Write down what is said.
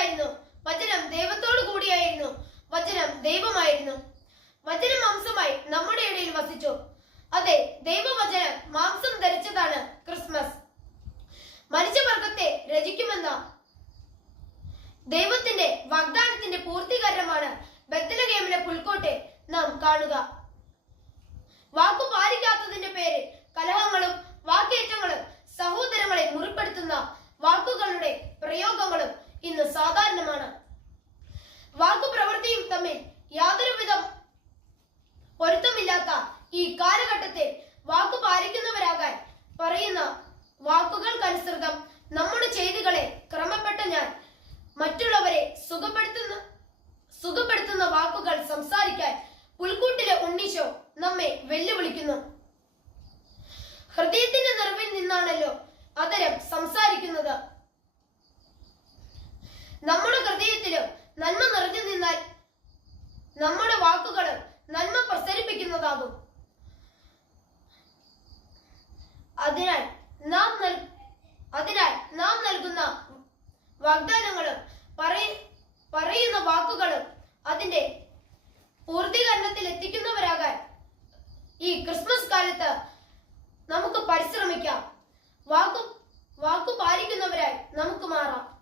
ഉണ്ടായിരുന്നു വചനം ദൈവത്തോടു കൂടിയായിരുന്നു. വചനം ദൈവമായിരുന്നു. വചനം മാംസമായി നമ്മുടെ ഇടയിൽ വസിച്ചു. അതെ ദൈവവചനം മാംസം ധരിച്ചതാണ് ക്രിസ്മസ്. മനുഷ്യവർഗത്തെ രചിക്കുമെന്ന ദൈവത്തിന്റെ വാഗ്ദാനത്തിന്റെ പൂർത്തീകരണമാണ് ബത്തലഗേമിലെ പുൽക്കോട്ടെ നാം കാണുക. വാക്കു പാലിക്കാത്തതിന്റെ ഇന്ന് സാധാരണമാണ് വാക്കു പ്രവൃത്തിയും തമ്മിൽ യാതൊരുവിധ പൊരുത്തമില്ലാത്ത ഈ കാലഘട്ടത്തിൽ വാക്കു പാലിക്കുന്നവരാകാൻ പറയുന്ന വാക്കുകൾക്കനുസൃതം നമ്മുടെ ചെയ്തികളെ ക്രമപ്പെട്ട ഞാൻ മറ്റുള്ളവരെ സുഖപ്പെടുത്തുന്ന സുഖപ്പെടുത്തുന്ന വാക്കുകൾ സംസാരിക്കാൻ പുൽക്കൂട്ടിലെ ഉണ്ണീശോ നമ്മെ വെല്ലുവിളിക്കുന്നു. ഹൃദയത്തിന്റെ നിറവിൽ നിന്നാണല്ലോ ജീവിതത്തിലും നന്മ നിറഞ്ഞു നിന്നാൽ നമ്മുടെ വാക്കുകളും നന്മ പ്രസരിപ്പിക്കുന്നതാകും. അതിനാൽ നാം അതിനാൽ നാം നൽകുന്ന വാഗ്ദാനങ്ങളും പറയുന്ന വാക്കുകളും അതിന്റെ പൂർത്തീകരണത്തിൽ എത്തിക്കുന്നവരാകാൻ ഈ ക്രിസ്മസ് കാലത്ത് നമുക്ക് പരിശ്രമിക്കാം. വാക്കു വാക്കു പാലിക്കുന്നവരായി നമുക്ക് മാറാം.